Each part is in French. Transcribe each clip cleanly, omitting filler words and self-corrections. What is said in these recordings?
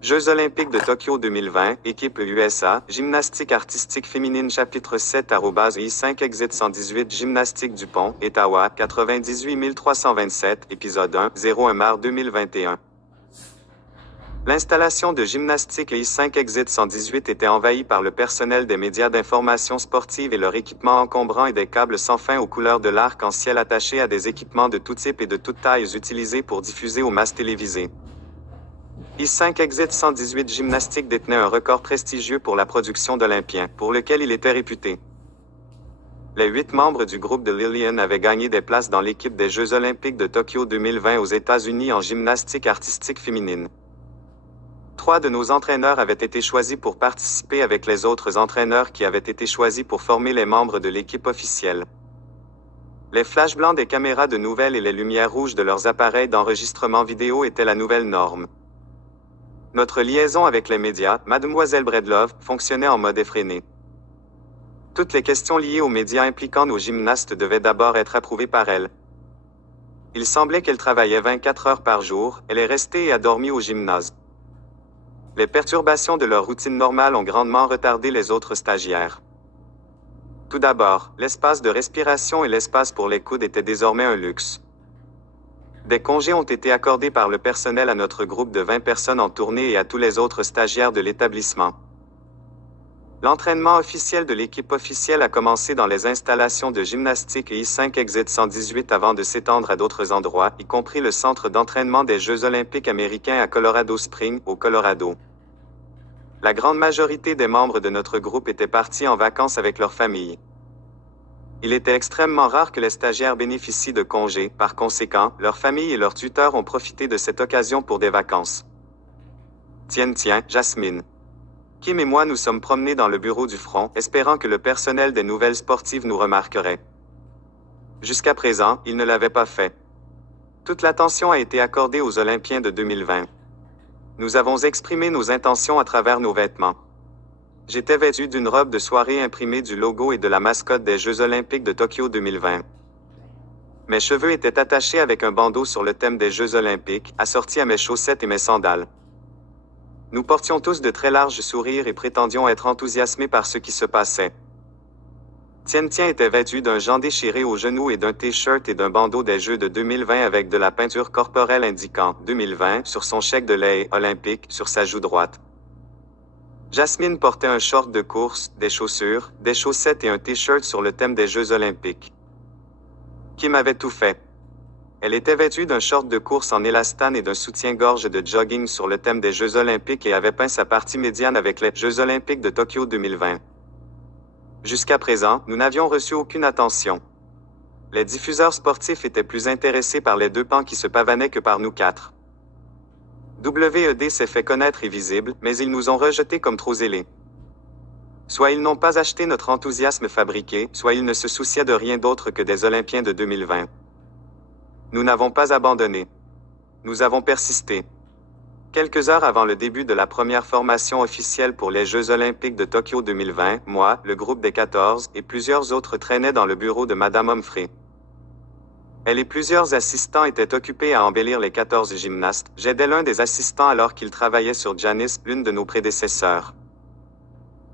Jeux olympiques de Tokyo 2020, équipe USA, gymnastique artistique féminine chapitre 7 I5 exit 118 gymnastique Dupont, Etawa, 98 327, épisode 1, 01 mars 2021. L'installation de gymnastique I5 exit 118 était envahie par le personnel des médias d'information sportive et leur équipement encombrant et des câbles sans fin aux couleurs de l'arc-en-ciel attachés à des équipements de tout type et de toutes tailles utilisés pour diffuser aux masses télévisées. I5 Exit 118 Gymnastique détenait un record prestigieux pour la production d'Olympiens, pour lequel il était réputé. Les 8 membres du groupe de Lillian avaient gagné des places dans l'équipe des Jeux olympiques de Tokyo 2020 aux États-Unis en gymnastique artistique féminine. 3 de nos entraîneurs avaient été choisis pour participer avec les autres entraîneurs qui avaient été choisis pour former les membres de l'équipe officielle. Les flashs blancs des caméras de nouvelles et les lumières rouges de leurs appareils d'enregistrement vidéo étaient la nouvelle norme. Notre liaison avec les médias, Mademoiselle Bredlove, fonctionnait en mode effréné. Toutes les questions liées aux médias impliquant nos gymnastes devaient d'abord être approuvées par elle. Il semblait qu'elle travaillait 24 heures par jour, elle est restée et a dormi au gymnase. Les perturbations de leur routine normale ont grandement retardé les autres stagiaires. Tout d'abord, l'espace de respiration et l'espace pour les coudes étaient désormais un luxe. Des congés ont été accordés par le personnel à notre groupe de 20 personnes en tournée et à tous les autres stagiaires de l'établissement. L'entraînement officiel de l'équipe officielle a commencé dans les installations de gymnastique I5 Exit 118 avant de s'étendre à d'autres endroits, y compris le centre d'entraînement des Jeux olympiques américains à Colorado Springs, au Colorado. La grande majorité des membres de notre groupe étaient partis en vacances avec leurs familles. Il était extrêmement rare que les stagiaires bénéficient de congés, par conséquent, leurs familles et leurs tuteurs ont profité de cette occasion pour des vacances. Tiens, Jasmine. Kim et moi nous sommes promenés dans le bureau du front, espérant que le personnel des nouvelles sportives nous remarquerait. Jusqu'à présent, il ne l'avait pas fait. Toute l'attention a été accordée aux Olympiens de 2020. Nous avons exprimé nos intentions à travers nos vêtements. J'étais vêtu d'une robe de soirée imprimée du logo et de la mascotte des Jeux olympiques de Tokyo 2020. Mes cheveux étaient attachés avec un bandeau sur le thème des Jeux olympiques, assorti à mes chaussettes et mes sandales. Nous portions tous de très larges sourires et prétendions être enthousiasmés par ce qui se passait. Tien était vêtu d'un jean déchiré aux genoux et d'un t-shirt et d'un bandeau des Jeux de 2020 avec de la peinture corporelle indiquant « 2020 » sur son chèque de lait olympique sur sa joue droite. Jasmine portait un short de course, des chaussures, des chaussettes et un t-shirt sur le thème des Jeux olympiques. Kim avait tout fait. Elle était vêtue d'un short de course en élastane et d'un soutien-gorge de jogging sur le thème des Jeux olympiques et avait peint sa partie médiane avec les Jeux olympiques de Tokyo 2020. Jusqu'à présent, nous n'avions reçu aucune attention. Les diffuseurs sportifs étaient plus intéressés par les 2 pans qui se pavanaient que par nous 4. WED s'est fait connaître et visible, mais ils nous ont rejetés comme trop zélés. Soit ils n'ont pas acheté notre enthousiasme fabriqué, soit ils ne se souciaient de rien d'autre que des Olympiens de 2020. Nous n'avons pas abandonné. Nous avons persisté. Quelques heures avant le début de la première formation officielle pour les Jeux olympiques de Tokyo 2020, moi, le groupe des 14 et plusieurs autres traînaient dans le bureau de Madame Humphrey. Elle et plusieurs assistants étaient occupés à embellir les 14 gymnastes. J'aidais l'un des assistants alors qu'il travaillait sur Janice, l'une de nos prédécesseurs.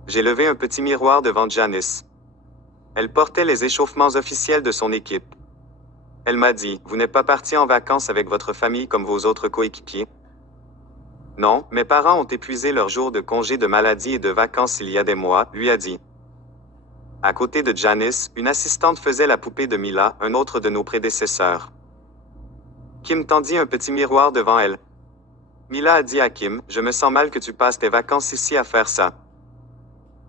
J'ai levé un petit miroir devant Janice. Elle portait les échauffements officiels de son équipe. Elle m'a dit, « Vous n'êtes pas parti en vacances avec votre famille comme vos autres coéquipiers? » Non, mes parents ont épuisé leurs jours de congé de maladie et de vacances il y a des mois, lui a dit. À côté de Janice, une assistante faisait la poupée de Mila, un autre de nos prédécesseurs. Kim tendit un petit miroir devant elle. Mila a dit à Kim, « Je me sens mal que tu passes tes vacances ici à faire ça.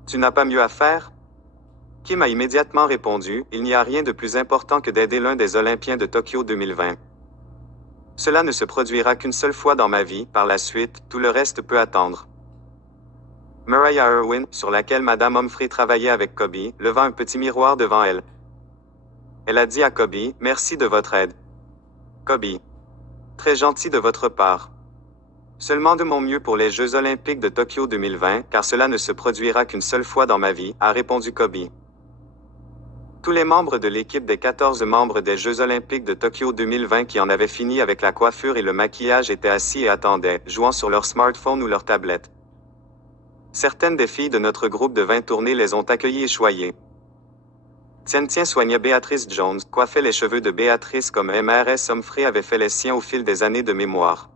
Tu n'as pas mieux à faire? » Kim a immédiatement répondu, « Il n'y a rien de plus important que d'aider l'un des Olympiens de Tokyo 2020. Cela ne se produira qu'une seule fois dans ma vie, par la suite, tout le reste peut attendre. » Mariah Irwin, sur laquelle Madame Humphrey travaillait avec Kobe, leva un petit miroir devant elle. Elle a dit à Kobe, « Merci de votre aide. » Kobe. Très gentil de votre part. Seulement de mon mieux pour les Jeux olympiques de Tokyo 2020, car cela ne se produira qu'une seule fois dans ma vie, a répondu Kobe. Tous les membres de l'équipe des 14 membres des Jeux olympiques de Tokyo 2020 qui en avaient fini avec la coiffure et le maquillage étaient assis et attendaient, jouant sur leur smartphone ou leur tablette. Certaines des filles de notre groupe de 20 tournées les ont accueillies et choyées. Tian soignait Béatrice Jones, coiffait les cheveux de Béatrice comme Mrs. Humphrey avait fait les siens au fil des années de mémoire.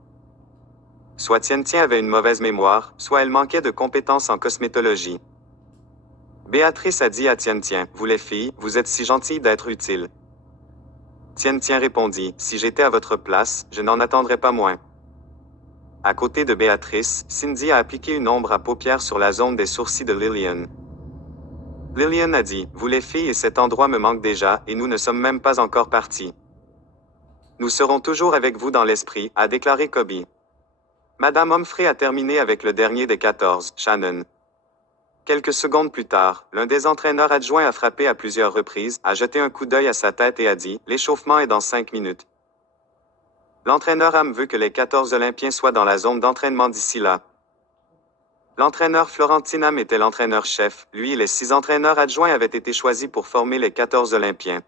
Soit Tian avait une mauvaise mémoire, soit elle manquait de compétences en cosmétologie. Béatrice a dit à Tian, vous les filles, vous êtes si gentilles d'être utiles. Tian répondit, si j'étais à votre place, je n'en attendrais pas moins. À côté de Béatrice, Cindy a appliqué une ombre à paupières sur la zone des sourcils de Lillian. Lillian a dit, vous les filles et cet endroit me manque déjà, et nous ne sommes même pas encore partis. Nous serons toujours avec vous dans l'esprit, a déclaré Kobe. Madame Humphrey a terminé avec le dernier des 14, Shannon. Quelques secondes plus tard, l'un des entraîneurs adjoints a frappé à plusieurs reprises, a jeté un coup d'œil à sa tête et a dit, l'échauffement est dans 5 minutes. L'entraîneur Ham veut que les 14 Olympiens soient dans la zone d'entraînement d'ici là. L'entraîneur Florentine Ham était l'entraîneur-chef, lui et les 6 entraîneurs adjoints avaient été choisis pour former les 14 Olympiens.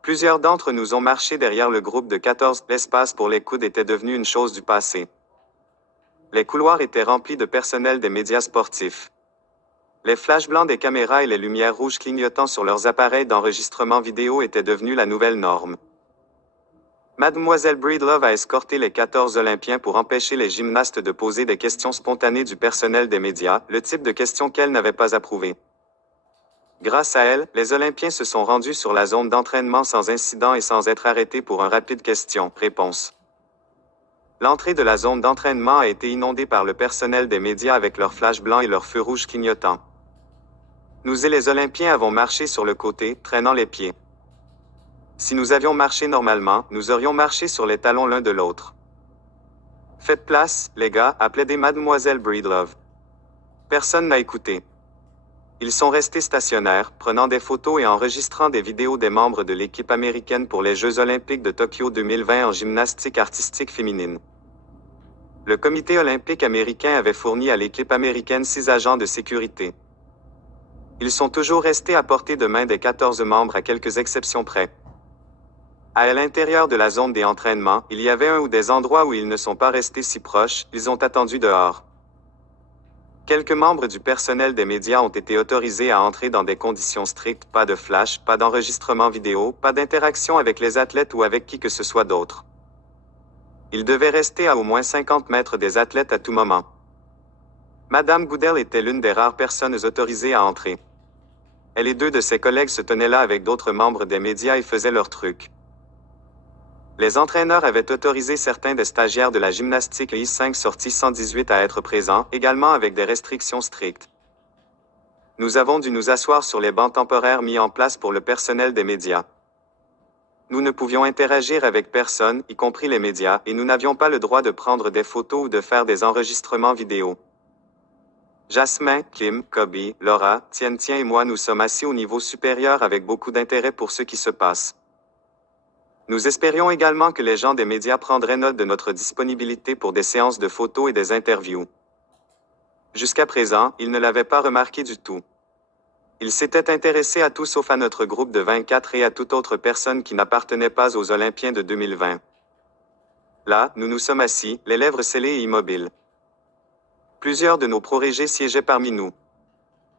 Plusieurs d'entre nous ont marché derrière le groupe de 14, l'espace pour les coudes était devenu une chose du passé. Les couloirs étaient remplis de personnel des médias sportifs. Les flashs blancs des caméras et les lumières rouges clignotant sur leurs appareils d'enregistrement vidéo étaient devenus la nouvelle norme. Mademoiselle Breedlove a escorté les 14 Olympiens pour empêcher les gymnastes de poser des questions spontanées du personnel des médias, le type de questions qu'elle n'avait pas approuvées. Grâce à elle, les Olympiens se sont rendus sur la zone d'entraînement sans incident et sans être arrêtés pour un rapide question-réponse. L'entrée de la zone d'entraînement a été inondée par le personnel des médias avec leurs flashs blancs et leurs feux rouges clignotants. Nous et les Olympiens avons marché sur le côté, traînant les pieds. Si nous avions marché normalement, nous aurions marché sur les talons l'un de l'autre. Faites place, les gars, a plaidé Mademoiselle Breedlove. Personne n'a écouté. Ils sont restés stationnaires, prenant des photos et enregistrant des vidéos des membres de l'équipe américaine pour les Jeux olympiques de Tokyo 2020 en gymnastique artistique féminine. Le comité olympique américain avait fourni à l'équipe américaine 6 agents de sécurité. Ils sont toujours restés à portée de main des 14 membres à quelques exceptions près. À l'intérieur de la zone des entraînements, il y avait un ou des endroits où ils ne sont pas restés si proches, ils ont attendu dehors. Quelques membres du personnel des médias ont été autorisés à entrer dans des conditions strictes, pas de flash, pas d'enregistrement vidéo, pas d'interaction avec les athlètes ou avec qui que ce soit d'autre. Ils devaient rester à au moins 50 mètres des athlètes à tout moment. Madame Goodell était l'une des rares personnes autorisées à entrer. Elle et 2 de ses collègues se tenaient là avec d'autres membres des médias et faisaient leur truc. Les entraîneurs avaient autorisé certains des stagiaires de la gymnastique I5 sortie 118 à être présents, également avec des restrictions strictes. Nous avons dû nous asseoir sur les bancs temporaires mis en place pour le personnel des médias. Nous ne pouvions interagir avec personne, y compris les médias, et nous n'avions pas le droit de prendre des photos ou de faire des enregistrements vidéo. Jasmin, Kim, Kobe, Laura, Tian et moi nous sommes assis au niveau supérieur avec beaucoup d'intérêt pour ce qui se passe. Nous espérions également que les gens des médias prendraient note de notre disponibilité pour des séances de photos et des interviews. Jusqu'à présent, ils ne l'avaient pas remarqué du tout. Ils s'étaient intéressés à tout sauf à notre groupe de 24 et à toute autre personne qui n'appartenait pas aux Olympiens de 2020. Là, nous nous sommes assis, les lèvres scellées et immobiles. Plusieurs de nos protégés siégeaient parmi nous.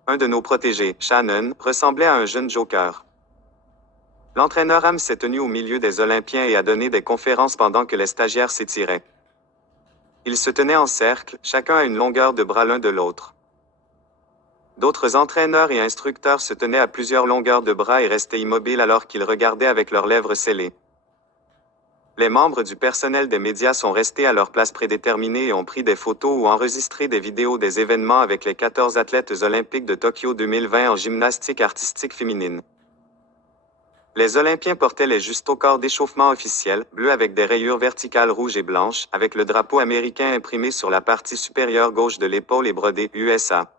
Un de nos protégés, Shannon, ressemblait à un jeune joker. L'entraîneur Ham s'est tenu au milieu des Olympiens et a donné des conférences pendant que les stagiaires s'étiraient. Ils se tenaient en cercle, chacun à une longueur de bras l'un de l'autre. D'autres entraîneurs et instructeurs se tenaient à plusieurs longueurs de bras et restaient immobiles alors qu'ils regardaient avec leurs lèvres scellées. Les membres du personnel des médias sont restés à leur place prédéterminée et ont pris des photos ou enregistré des vidéos des événements avec les 14 athlètes olympiques de Tokyo 2020 en gymnastique artistique féminine. Les Olympiens portaient les justes au corps d'échauffement officiels, bleus avec des rayures verticales rouges et blanches, avec le drapeau américain imprimé sur la partie supérieure gauche de l'épaule et brodé USA.